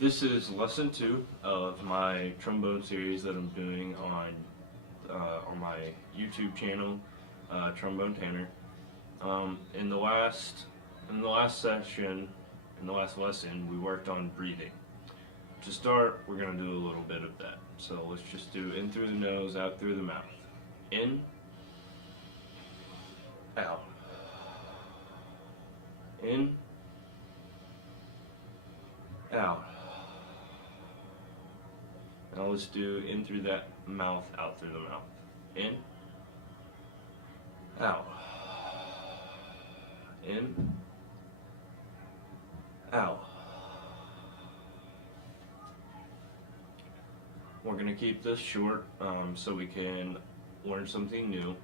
This is lesson 2 of my trombone series that I'm doing on my YouTube channel, Trombone Tanner. In the last session, in the last lesson, we worked on breathing. To start, we're going to do a little bit of that. So let's just do in through the nose, out through the mouth. In, out. In, out. Now let's do in through that mouth, out through the mouth. In, out. In, out. We're going to keep this short so we can learn something new.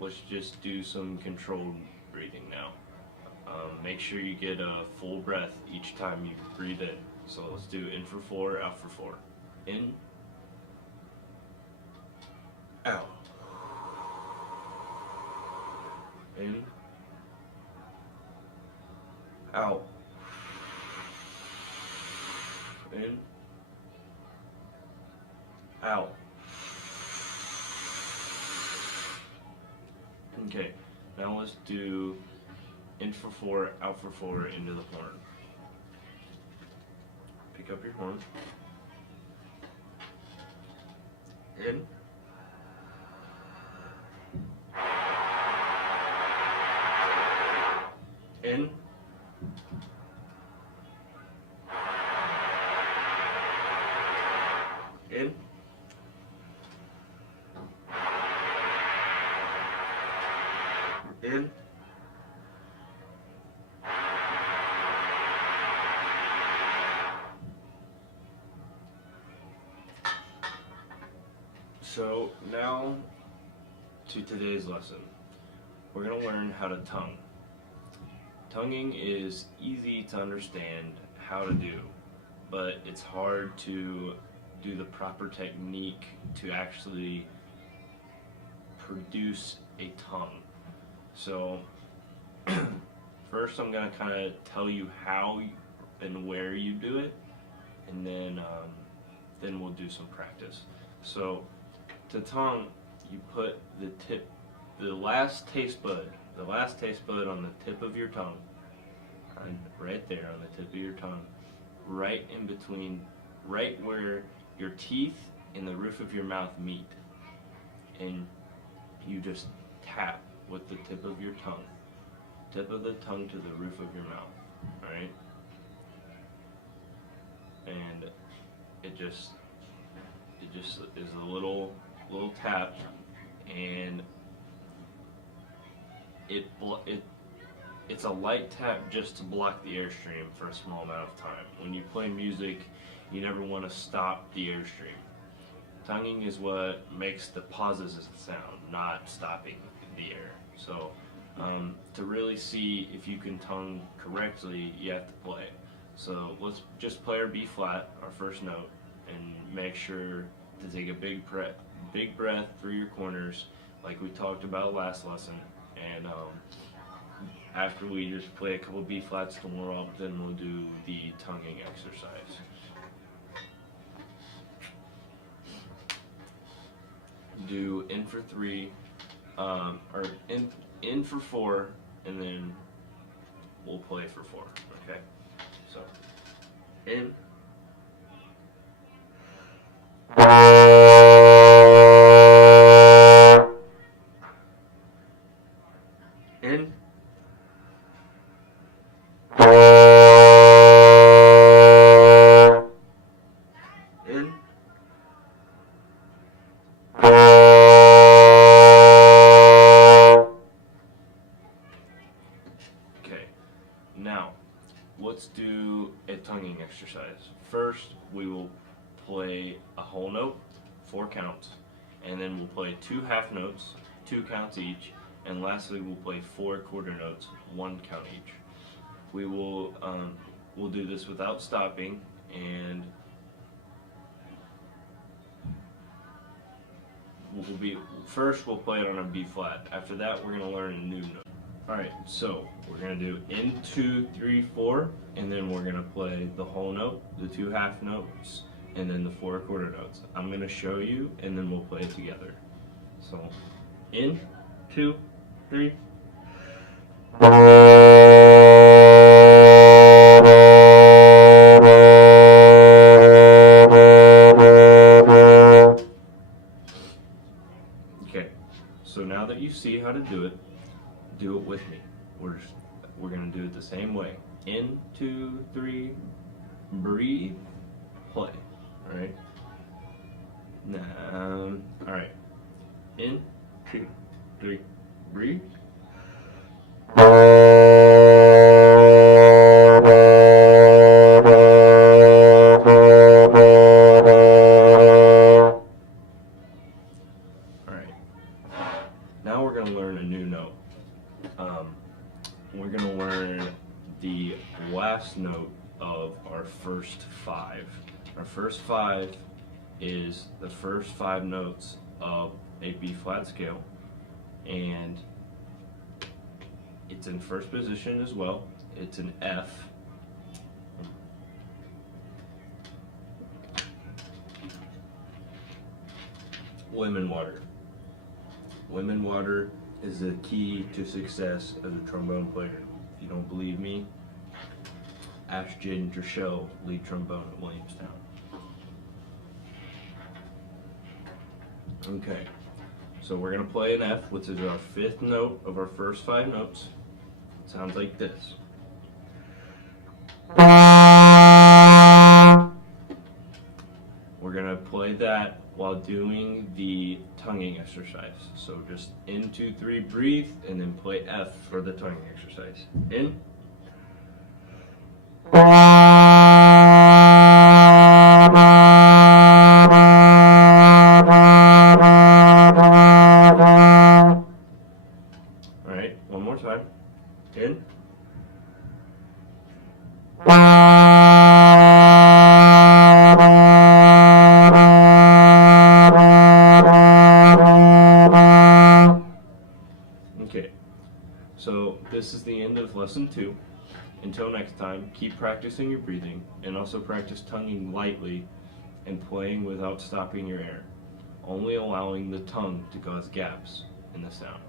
Let's just do some controlled breathing now. Make sure you get a full breath each time you breathe in. So let's do in for 4, out for 4. In, out. In, out. In, out. Okay, now let's do in for 4, out for 4 into the horn. Pick up your horn. In, in, in, in, So now to today's lesson. We're going to learn how to tongue. Tonguing is easy to understand how to do, but it's hard to do the proper technique to actually produce a tongue. So first I'm going to kind of tell you how and where you do it, and then we'll do some practice. So to tongue, you put the last taste bud on the tip of your tongue, and right there on the tip of your tongue, right in between, right where your teeth and the roof of your mouth meet, and you just tap with the tip of your tongue, tip of the tongue to the roof of your mouth, right? And it just is a little tap, and it's a light tap just to block the airstream for a small amount of time. When you play music, you never want to stop the airstream. Tonguing is what makes the pauses sound, not stopping the air. So to really see if you can tongue correctly, you have to play. So let's just play our B flat, our first note, and make sure to take a big breath through your corners, like we talked about last lesson. And after we just play a couple B flats to warm up, then we'll do the tonguing exercise. Do in for 3, or in for 4, and then we'll play for 4. Okay, so in, in, in, okay. Now let's do a tonguing exercise. First, we will play a whole note, 4 counts, and then we'll play 2 half notes, 2 counts each, and lastly we'll play 4 quarter notes, 1 count each. We'll do this without stopping, and we'll play it on a B flat. After that, we're going to learn a new note. Alright, so we're going to do in 2, 3, 4, and then we're going to play the whole note, the 2 half notes, and then the 4 quarter notes. I'm going to show you, and then we'll play it together. So, in, 2, 3. Okay, so now that you see how to do it with me. We're gonna do it the same way. In, 2, 3, breathe, play. All right. Now, all right. In, 2, 3, breathe. All right. Now we're gonna learn a new note. We're going to learn the last note of our first 5. Our first 5 is the first 5 notes of a B flat scale, and it's in first position as well. It's an F. Lemon water. Lemon water is the key to success as a trombone player. If you don't believe me, ask Jaden Dreshell, lead trombone at Williamstown. Okay, so we're going to play an F, which is our 5th note of our first 5 notes. It sounds like this. We're going to play that while doing the tonguing exercise. So just in, 2, 3, breathe, and then play F for the tonguing exercise. In. All right, one more time. In. Okay, so this is the end of lesson 2. Until next time, keep practicing your breathing, and also practice tonguing lightly and playing without stopping your air, only allowing the tongue to cause gaps in the sound.